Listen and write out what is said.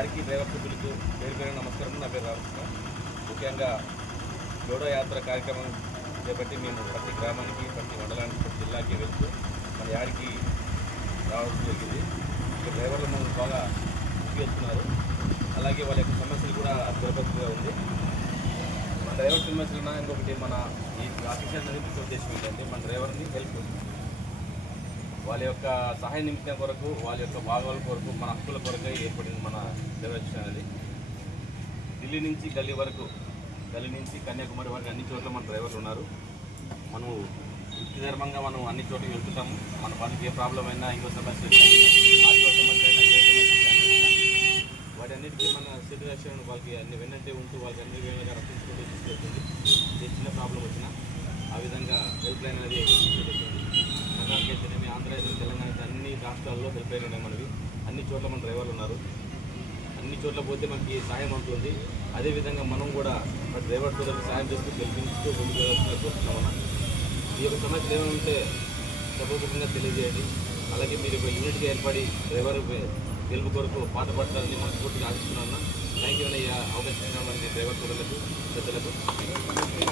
యాడికి డ్రైవర్ సభ్యులకు పేరు పేరు నమస్కారం. నా పేరు రామకృష్ణ. ముఖ్యంగా జోడో యాత్ర కార్యక్రమం చేపట్టి మేము ప్రతి గ్రామానికి, ప్రతి మండలానికి, ప్రతి జిల్లాకి వెళ్తూ మన యాడికి రావడం జరిగింది. ఇక్కడ డ్రైవర్లు మనకు బాగా ఉపయోగిస్తున్నారు. అలాగే వాళ్ళ యొక్క సమస్యలు కూడా దురపతిగా ఉంది. మన డ్రైవర్ సమస్యలు ఉన్నా ఇంకొకటి మన ఈ ఆఫీసర్ అనేది ముఖ్య ఉద్దేశం ఏంటంటే మన డ్రైవర్ని హెల్ప్, వాళ్ళ యొక్క సహాయ నిమిత్తం కొరకు, వాళ్ళ యొక్క భాగాల కొరకు, మన హక్కుల కొరకై ఏర్పడింది మన డ్రైవర్ అనేది. ఢిల్లీ నుంచి గల్లీ వరకు, గల్లీ నుంచి కన్యాకుమారి వరకు అన్ని చోట్ల మన డ్రైవర్లు ఉన్నారు. మనం వృత్తిధర్మంగా మనం అన్ని చోట్లకి వెళ్తుంటాము. మన వాళ్ళకి ఏ ప్రాబ్లం అయినా, ఇంకో సమస్య ఆర్థిక సమస్య అయినా, ఏ సమస్య వాటి అన్నిటికీ మన సిటీ రెస్టారెంట్ వాళ్ళకి అన్ని వెన్నంటే ఉంటూ వాళ్ళకి అన్ని విధంగా రక్షించుకుంటూ తీసుకెళ్తుంది. ఏ చిన్న ప్రాబ్లం వచ్చినా ఆ విధంగా హెల్ప్ లైన్ అనేది తీసుకెళ్తుంది. కర్ణాటక అయితేనేమి, ఆంధ్ర అయితే, తెలంగాణ అయితే అన్ని రాష్ట్రాల్లో హెల్ప్ లైన్ ఉన్నాయి మనవి. అన్ని చోట్ల మన డ్రైవర్లు ఉన్నారు. అన్ని చోట్ల పోతే మనకి సాయం అవుతుంది. అదేవిధంగా మనం కూడా మన డ్రైవర్ సోదరులకు సాయం చేస్తూ గెలిపించుతూ ముందుకు కోరుతున్నామన్నా. ఈ యొక్క సమస్యలు ఏమైనా ఉంటే సభాముఖంగా తెలియజేయండి. అలాగే మీరు ఒక యూనిట్గా ఏర్పడి డ్రైవర్ గెలుపు కొరకు పాట పడతారని మనస్ఫూర్తిగా ఆశిస్తున్నాను. థ్యాంక్ యూ అయ్యా అవకాశం ఇచ్చిన డ్రైవర్ సోదరులకు, పెద్దలకు.